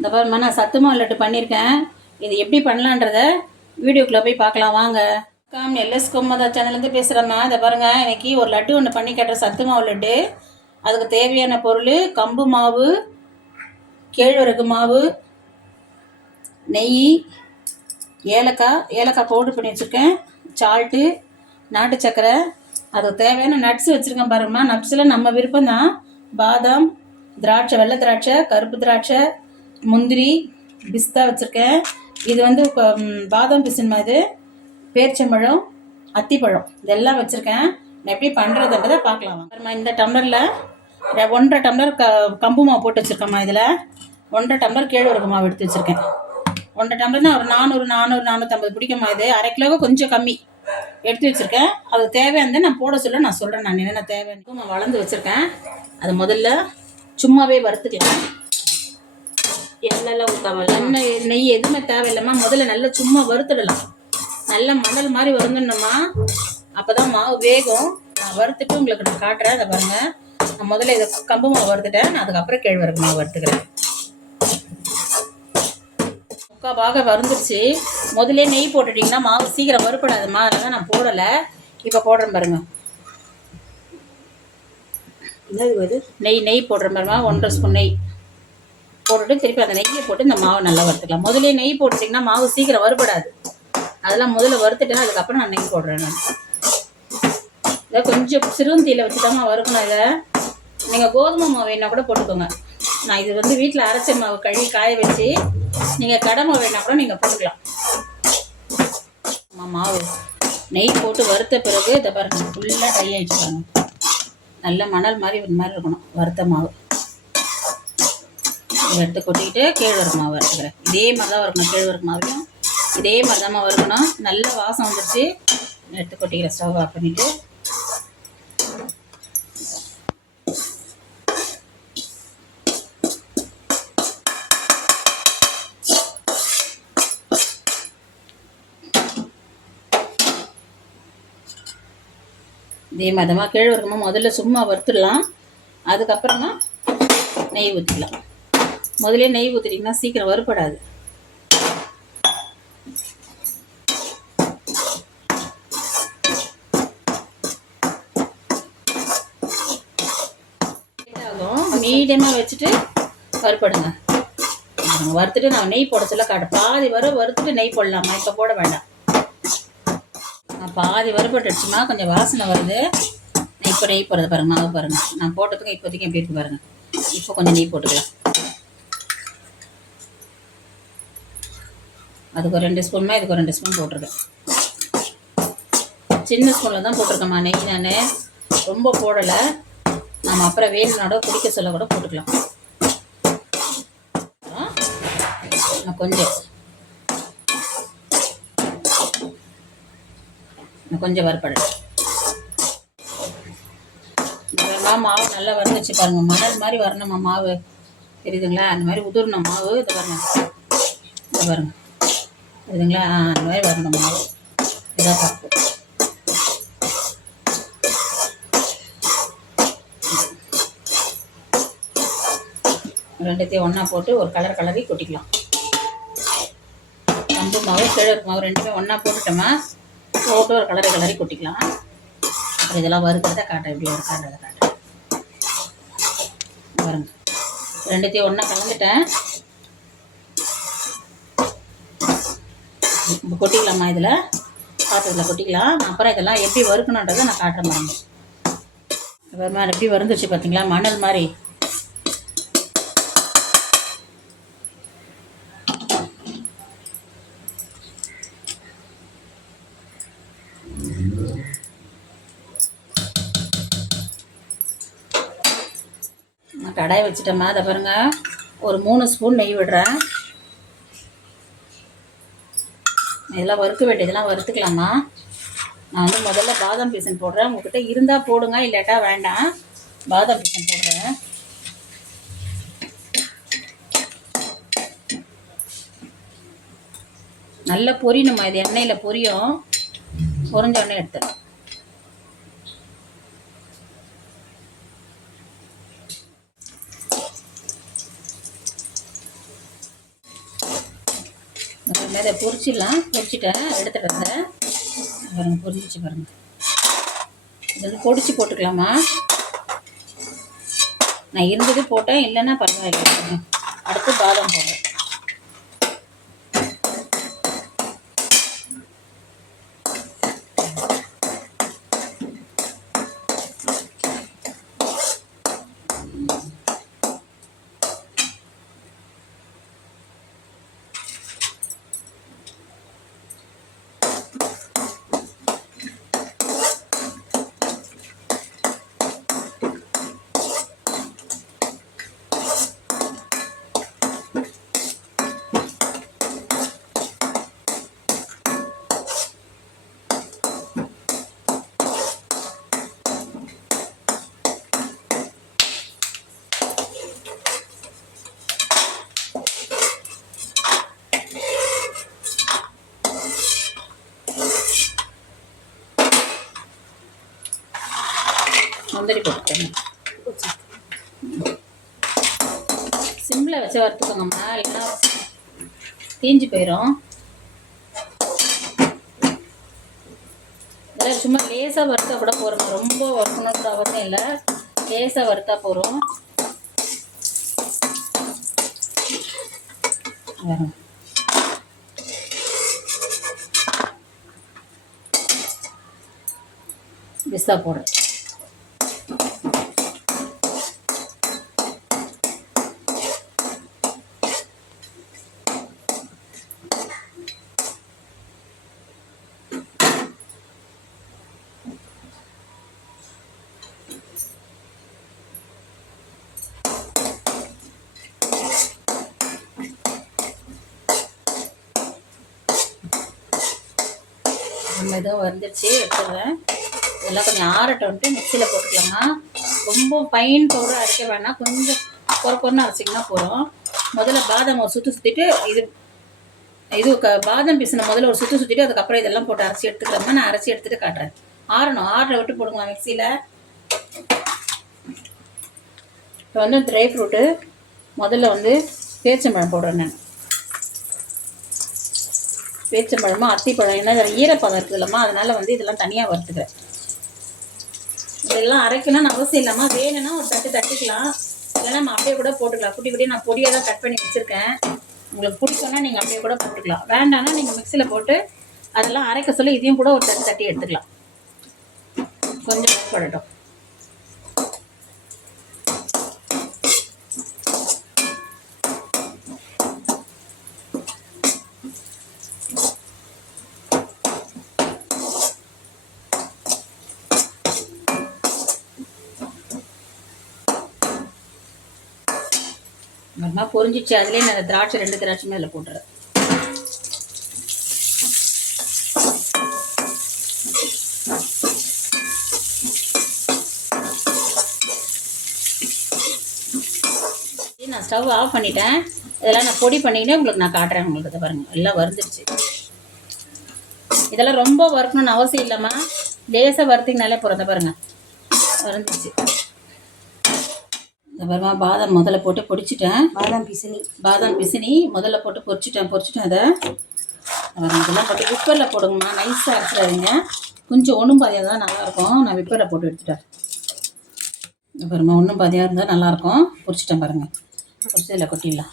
இந்த பாருமா நான் சத்துமா லட்டு பண்ணியிருக்கேன் இது எப்படி பண்ணலான்றத வீடியோக்குள்ளே போய் பார்க்கலாம் வாங்க. காம் எல்எஸ் கோமதா சேனல்லேருந்து பேசுகிறேம்மா இதை பாருங்கள் இன்னைக்கு ஒரு லட்டு ஒன்று பண்ணி கேட்டேன் சத்து மாவு லட்டு. அதுக்கு தேவையான பொருள் கம்பு மாவு கேழ்வரகு மாவு நெய் ஏலக்காய் ஏலக்காய் பவுடர் பண்ணி வச்சுருக்கேன். சால்ட்டு நாட்டு சக்கரை. அதுக்கு தேவையான நட்ஸ் வச்சுருக்கேன் பாருங்கம்மா நட்ஸில் நம்ம விருப்பம் தான் பாதாம் திராட்சை வெள்ளை திராட்சை கருப்பு திராட்சை முந்திரி பிஸ்தா வச்சுருக்கேன். இது வந்து இப்போ, பாதாம் பிசின்மா இது பேரிச்சம்பழம் அத்திப்பழம். இதெல்லாம் வச்சுருக்கேன். நான் எப்படி பண்ணுறதுன்றதை பார்க்கலாம் அப்புறமா இந்த டம்ளரில் ஒன்றரை டம்ளர் க கம்பு மாவு போட்டு வச்சுருக்கேம்மா இதில். ஒன்றரை டம்ளர் கேழ்வரகு மாவு எடுத்து வச்சுருக்கேன். ஒன்றரை டம்ளர்னா ஒரு நானூறு நானூறு நானூற்றம்பது பிடிக்குமா இது. அரை கிலோவுக்கு கொஞ்சம் கம்மி. எடுத்து வச்சுருக்கேன். அது தேவையானது நான் போட சொல்ல நான் சொல்கிறேன் நான். என்னென்ன தேவைன்னு. நான் வளர்ந்து வச்சுருக்கேன். அதை முதல்ல சும்மாவே வறுத்துக்கலாம். எண்ணெய்லாம் ஊற்றாமல் எண்ணெய் நெய் எதுவுமே தேவையில்லைம்மா முதல்ல நல்லா சும்மா வறுத்துடலாம். நல்ல மணல் மாதிரி வறுந்துடணும்மா அப்போ தான் மாவு வேகும். நான் வறுத்துட்டு உங்களுக்கு நான் காட்டுறேன். அதை பாருங்கள் நான் முதல்ல இதை கம்பு மாவு வறுத்துட்டேன். நான் அதுக்கப்புறம் கேழ்வரகு மாவு வறுத்துக்கிறேன். முக்கால் பாக வறுந்துருச்சு. முதல்ல நெய் போட்டுட்டிங்கன்னா மாவு சீக்கிரம் வறுப்படாதும்மா. அதனால நான் போடலை. இப்போ போடுறேன் பாருங்க. என்னது இது? நெய் நெய் போடுறேன் பாருமா ஒன்றரை ஸ்பூன் நெய். போட்டுட்டு திருப்பி அந்த நெய்யை போட்டு இந்த மாவை நல்லா வறுத்துக்கலாம். முதல்ல நெய் போட்டுட்டிங்கன்னா மாவு சீக்கிரம் வறுபடாது. அதெல்லாம் முதல்ல வறுத்துட்டேன் அதுக்கப்புறம் நான் நெய் போடுறேன் நான். இதை கொஞ்சம் சிறுந்தியில் வச்சு தான் வறுக்கணும் இதை. நீங்கள் கோதுமை மாவு வேணா கூட போட்டுக்கோங்க. நான் இது வந்து வீட்டில் அரைச்ச மாவு கழுவி காய வச்சு நீங்கள் கடை மாவு வேணா கூட நீங்கள் போட்டுக்கலாம். மாவு நெய் போட்டு வறுத்த பிறகு இதை பாருங்க ஃபுல்லாக ட்ரை ஆகிடுச்சு நல்ல மணல் மாதிரி ஒரு மாதிரி இருக்கணும் வறுத்த மாவு. எடுத்து கொட்டிக்கிட்டு கேழ்வரகு மாவு வறுத்துக்கிறேன். இதே மாதிரி தான் வறுக்கணும் கேழ்வரகு மாவையும் இதே மாதிரி தான் வறுக்கணும். நல்ல வாசம் வந்துடுச்சு எடுத்து கொட்டிக்கிறேன் ஸ்டவ் ஆஃப் பண்ணிவிட்டு இதே மாதிரி கேழ்வரகமாக முதல்ல சும்மா வறுத்துடலாம். அதுக்கப்புறமா நெய் ஊற்றிக்கலாம் முதலே நெய் ஊற்றிட்டிங்கன்னா சீக்கிரம் வறுப்படாது மீடியமாக வச்சுட்டு வறுப்படுங்க வறுத்துட்டு நான் நெய் போட சொல்ல காட்டு. பாதி வர வறுத்துட்டு நெய் போடலாமா? இப்போ போட வேண்டாம். நான் பாதி வறுபட்டுச்சுமா கொஞ்சம் வாசனை வருது. நான் இப்போ நெய் போடுறது பாருங்க மாவு பாருங்கள் நான் போட்டதுக்கும் இப்போதைக்கு எப்படி இருக்கு பாருங்கள் இப்போ கொஞ்சம் நெய் போட்டுக்கலாம். அதுக்கு ஒரு ரெண்டு ஸ்பூன்மா இதுக்கு ஒரு ரெண்டு ஸ்பூன் போட்டிருக்கேன். சின்ன ஸ்பூனில் தான் போட்டிருக்கேம்மா நெய் நான். ரொம்ப போடலை. நம்ம அப்புறம் வேணுனாடோ குடிக்க சொல்ல கூட போட்டுக்கலாம். நான் கொஞ்சம் நான் கொஞ்சம் வறுப்படலை. மாவு நல்லா வறுந்துச்சு பாருங்க. மணல் மாதிரி வரணுமா மாவு? தெரியுதுங்களா? அந்த மாதிரி உதிரணும் மாவு. இதை வரணும் இதை பாருங்கள் இதுங்களா ஆ அந்த மாதிரி வரணும். மாவு இதான் ரெண்டுத்தையும் ஒன்றா போட்டு ஒரு கலர் கலரி கொட்டிக்கலாம். கம்பு மாவு கிழக்கு மாவு ரெண்டுமே ஒன்றா போட்டுட்டோமா போட்டு ஒரு கலரை கலரி கொட்டிக்கலாம். அப்புறம் இதெல்லாம் வறுக்கிறத காட்டுறேன். இப்படி காட்டுறத காட்டுறேன். பாருங்க. ரெண்டுத்தையும் ஒன்றா கலந்துட்டேன். கொட்டிக்கலாமா இதில்? பாத்திரத்தில் கொட்டிக்கலாம். அப்புறம் இதெல்லாம் எப்படி வறுக்கணுன்றதை நான் காட்டுறேன் பாருங்க அப்புறமா எப்படி வறுந்துச்சு பார்த்தீங்களா மணல் மாதிரி. கடாய் வச்சுட்டோமா அதை பாருங்க ஒரு மூணு ஸ்பூன் நெய் விடுறேன். இதெல்லாம் வறுக்க வேண்டியதெல்லாம் வறுத்துக்கலாமா? நான் வந்து முதல்ல பாதாம் பீசன் போடுறேன். உங்ககிட்ட இருந்தால் போடுங்க இல்லாட்டா வேண்டாம். பாதாம் பீசன் போடுறேன். நல்லா பொரியணுமா? இது எண்ணெயில் பொரியும். பொரிஞ்ச உடனே எடுத்துடலாம் அதை பொரிச்சிடலாம். பொரிச்சிட்டேன். எடுத்துகிட்டு வந்தேன். பாருங்க பொரிஞ்சிச்சு பாருங்க. இது வந்து பொடிச்சு போட்டுக்கலாமா? நான் இருந்தது போட்டேன். இல்லைன்னா பரவாயில்லை. அடுத்து பாதாம் போடுறேன் முந்திரி சிம்மில் வச்சு வறுத்துக்கோங்கம்மா. இல்லைன்னா தீஞ்சு போயிடும் இதெல்லாம் சும்மா லேசாக வறுத்தா கூட போகிறோம் ரொம்ப வறுக்கணுன்ற அவசியம் இல்லை. லேசாக வறுத்தா போகிறோம் வரும் பிஸ்தா போடுறேன் ஏதோ இதுவும் வந்துருச்சு எடுத்துடுறேன். இதெல்லாம் கொஞ்சம் ஆறட்டோன்ட்டு மிக்சியில் போட்டுக்கலாமா? ரொம்ப ஃபைன் பவுடர் அரைக்க வேணாம். கொஞ்சம் குறை குறைன்னு அரைச்சிங்கன்னா போகிறோம் முதல்ல பாதாம் ஒரு சுற்றி சுற்றிட்டு இது இது க பாதாம் பிசினை முதல்ல ஒரு சுற்றி சுற்றிட்டு அதுக்கப்புறம் இதெல்லாம் போட்டு அரைச்சி எடுத்துக்கலாமா? நான் அரைச்சி எடுத்துகிட்டு காட்டுறேன். ஆறணும். ஆறுற விட்டு போடுங்களா மிக்சியில். இப்போ வந்து ட்ரை ஃப்ரூட்டு முதல்ல வந்து பேச்சம்பழம் போடுறேன் நான். பேச்சம்பழமா அத்திப்பழம் ஏன்னா இதில் ஈரப்பதம் இருக்குது இல்லைம்மா அதனால் வந்து இதெல்லாம் தனியாக வறுத்துக்கிறேன். இதெல்லாம் அரைக்கணும்னு அவசியம் இல்லாமல் வேணும்னா ஒரு தட்டு தட்டிக்கலாம். இல்லைன்னா நம்ம அப்படியே கூட போட்டுக்கலாம். குட்டி குட்டி நான் பொடியாக தான் கட் பண்ணி வச்சுருக்கேன். உங்களுக்கு பிடிச்சோன்னா நீங்கள் அப்படியே கூட போட்டுக்கலாம். வேண்டாம்னா நீங்கள் மிக்சியில் போட்டு அதெல்லாம் அரைக்க சொல்லி இதையும் கூட ஒரு தட்டு தட்டி எடுத்துக்கலாம். கொஞ்சம் படட்டும் அப்புறமா பொரிஞ்சிச்சு. அதுலேயே நான் திராட்சை ரெண்டு திராட்சையுமே அதில் போட்டுறேன். நான் ஸ்டவ் ஆஃப் பண்ணிட்டேன். இதெல்லாம் நான் பொடி பண்ணிக்கிட்டே உங்களுக்கு நான் காட்டுறேன் உங்களுக்கு இதை பாருங்க. எல்லாம் வறுந்துருச்சு இதெல்லாம் ரொம்ப வறுக்கணும்னு அவசியம் இல்லைம்மா லேசாக வறுத்திங்கனாலே போகிறத பாருங்க. வறுந்துச்சு பாருமா பாதாம் முதல்ல போட்டு பொடிச்சிட்டேன். பாதாம் பிசினி. பாதாம் பிசினி முதல்ல போட்டு பொரிச்சிட்டேன் பொரிச்சிட்டேன் அதை. அப்புறம் இதெல்லாம் போட்டு விப்பரில் போடுங்கம்மா. நைஸாக அரைச்சிடாதீங்க. கொஞ்சம் ஒன்றும் பாதியாக தான் நல்லாயிருக்கும். நான் விப்பரில் போட்டு எடுத்துட்டேன். அப்புறமா ஒன்றும் பாதியாக இருந்தால் நல்லாயிருக்கும். பொரிச்சிட்டேன் பாருங்கள் பொரிச்சு இதில் கொட்டிடலாம்.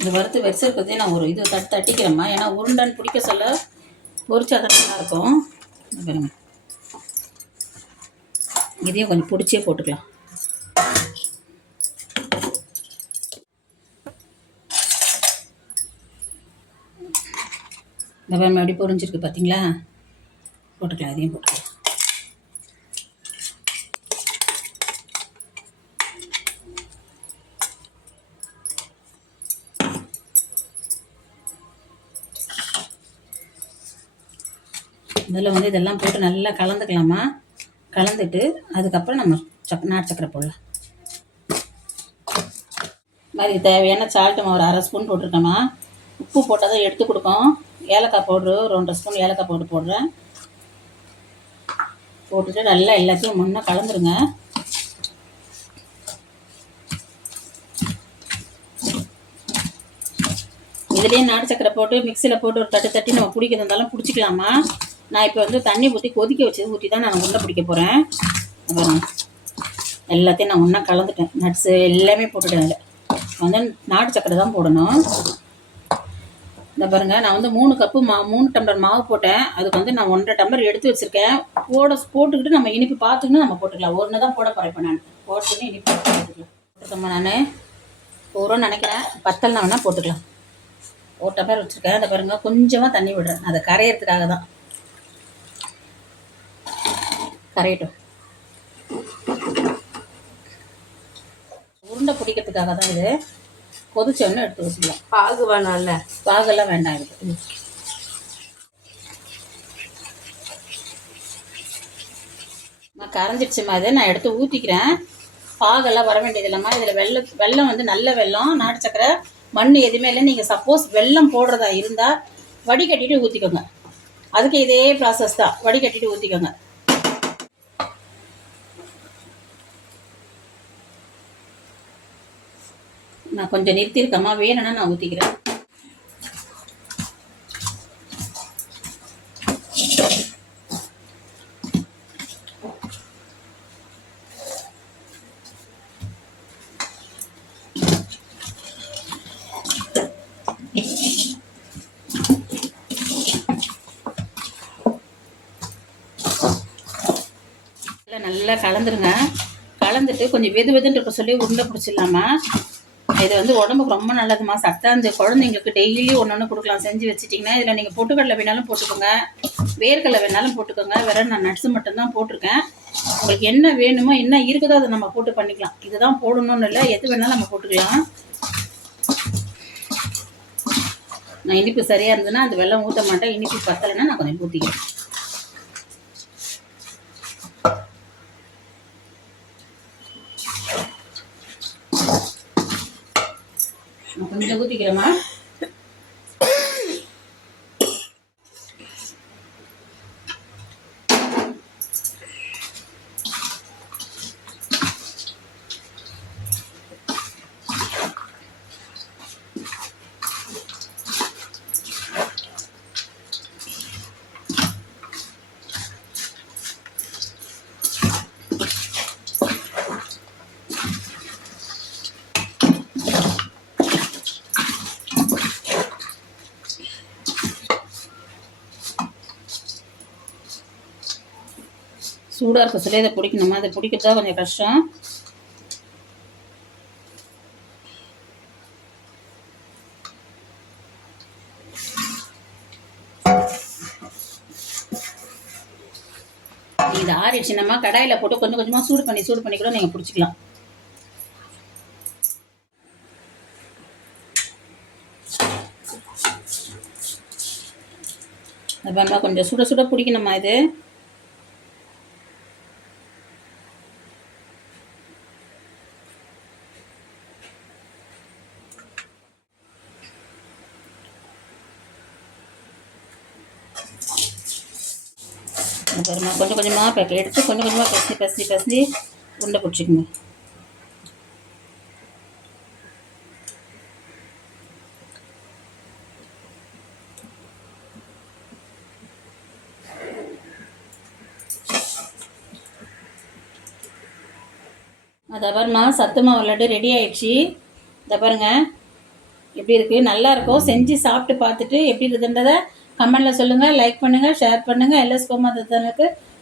இது வறுத்து வச்சிருக்கிறதே நான் ஒரு இது தட்டு தட்டிக்கிறேம்மா. ஏன்னா உருண்டைன்னு பிடிக்க சொல்ல பொரிச்சா தான் நல்லாயிருக்கும் பாருங்க. இதையும் கொஞ்சம் பிடிச்சே போட்டுக்கலாம். இந்த பாருங்க எப்படி பொரிஞ்சிருக்கு பார்த்தீங்களா போட்டுக்கலாம் இதையும் போட்டுக்கலாம். முதல்ல வந்து இதெல்லாம் போட்டு நல்லா கலந்துக்கலாமா? கலந்துட்டு அதுக்கப்புறம் நம்ம சக் நாட்டு சக்கரை போடலாம். மாதிரி தேவையான சால்ட்டு ஒரு அரை ஸ்பூன் போட்டிருக்கோமா? உப்பு போட்டால் தான் எடுத்து கொடுக்கும் ஏலக்காய் பவுட்ரு ரெண்டரை ஸ்பூன் ஏலக்காய் பவுட்ரு போடுறேன். போட்டுட்டு நல்லா எல்லாத்தையும் முன்னே கலந்துருங்க. இதுலேயே நாட்டு சக்கரை போட்டு மிக்சியில் போட்டு ஒரு தட்டு தட்டி நம்ம பிடிக்கிறது இருந்தாலும் பிடிச்சிக்கலாமா? நான் இப்போ வந்து தண்ணி ஊற்றி கொதிக்க வச்சு ஊற்றி தான் நான் உண்டை பிடிக்க போகிறேன் அப்புறம் எல்லாத்தையும் நான் ஒன்றா கலந்துட்டேன். நட்ஸு எல்லாமே போட்டுட்டேன் அதில். வந்து நாட்டு சக்கரை தான் போடணும். இந்த பாருங்க நான் வந்து மூணு கப்பு மா மூணு டம்ளர் மாவு போட்டேன். அதுக்கு வந்து நான் ஒன்றரை டம்ளர் எடுத்து வச்சுருக்கேன். போட போட்டுக்கிட்டு நம்ம இனிப்பு பார்த்துக்கிட்டு நம்ம போட்டுக்கலாம். ஒன்று தான் போட போகிறேன் இப்போ நான். போட்டுன்னு இனிப்பு போட்டுக்கலாம். போட்டுக்கோமா நான். போகிறோன்னு நினைக்கிறேன். பத்தல்னா வேணால் போட்டுக்கலாம். ஒரு டம்ளர் வச்சுருக்கேன். அதை பாருங்க கொஞ்சமாக தண்ணி விடுறேன். அதை கரையிறதுக்காக தான் கரையட்டும் உருண்டை பிடிக்கிறதுக்காக தான் இது. கொதிச்சோன்னு எடுத்து வச்சுக்கலாம் பாகு வேணாம்ல பாகெல்லாம் வேண்டாம் இதுக்கு நான் கரைஞ்சிடுச்சுமா இது நான் எடுத்து ஊற்றிக்கிறேன் பாகெல்லாம் வர வேண்டியது இல்லைம்மா. இதில் வெள்ளம் வெள்ளம் வந்து நல்ல வெள்ளம் நாட்டு சக்கரை மண் எதுவுமே இல்லை. நீங்கள் சப்போஸ் வெள்ளம் போடுறதா இருந்தால் வடிகட்டிட்டு ஊற்றிக்கோங்க அதுக்கு இதே ப்ராசஸ் தான். வடிகட்டிட்டு ஊற்றிக்கோங்க நான் கொஞ்சம் நிறுத்தியிருக்கேம்மா வேணும்னா நான் ஊற்றிக்கிறேன் நல்லா நல்லா கலந்துருங்க. கலந்துட்டு கொஞ்சம் வெது வெதுன்னு இருக்க சொல்லி உருண்டை பிடிச்சிடலாமா? இது வந்து உடம்புக்கு ரொம்ப நல்லதுமா? சத்தாந்து குழந்தைங்களுக்கு டெய்லி ஒன்று ஒன்று கொடுக்கலாம். செஞ்சு வச்சுட்டிங்கன்னா இதில் நீங்கள் பொட்டுக்கடலை வேணாலும் போட்டுக்கோங்க. வேர்க்கடலை வேணாலும் போட்டுக்கோங்க. வேற நான் நட்ஸு மட்டும்தான் போட்டிருக்கேன். உங்களுக்கு என்ன வேணுமோ என்ன இருக்குதோ அதை நம்ம போட்டு பண்ணிக்கலாம். இதுதான் போடணும்னு இல்லை. எது வேணாலும் நம்ம போட்டுக்கலாம். நான் இனிப்பு சரியாக இருந்ததுன்னா அந்த வெள்ளம் ஊற்ற மாட்டேன். இனிப்பு பத்தலைன்னா நான் கொஞ்சம் ஊற்றிக்கிறேன் கொஞ்சம் ஊற்றிக்கிறேம்மா சூடாக இருக்க சொல்லி அதை பிடிக்கணுமா? அதை பிடிக்கிறதா கொஞ்சம் கஷ்டம். இது ஆறிடுச்சுனம்மா கடாயில் போட்டு கொஞ்சம் கொஞ்சமாக சூடு பண்ணி சூடு பண்ணி கூட நீங்கள் பிடிச்சிக்கலாம். அது கொஞ்சம் சுட சுட பிடிக்கணுமா இது இது பாருங்க கொஞ்சம் கொஞ்சமாக பேக்க எடுத்து கொஞ்சம் கொஞ்சமாக பசஞ்சு பசஞ்சு பசஞ்சு உருண்டை பிடிச்சிக்கோங்க. அதை பாருமா சத்து மாவு லட்டு ரெடி ஆயிடுச்சு. இதை எப்படி இருக்குது நல்லா இருக்கும். செஞ்சு சாப்பிட்டு பார்த்துட்டு எப்படி இருக்குதுன்றதை கமெண்டில் சொல்லுங்கள் லைக் பண்ணுங்கள் ஷேர் பண்ணுங்கள் எல்எஸ் கோமாதத்தனுக்கு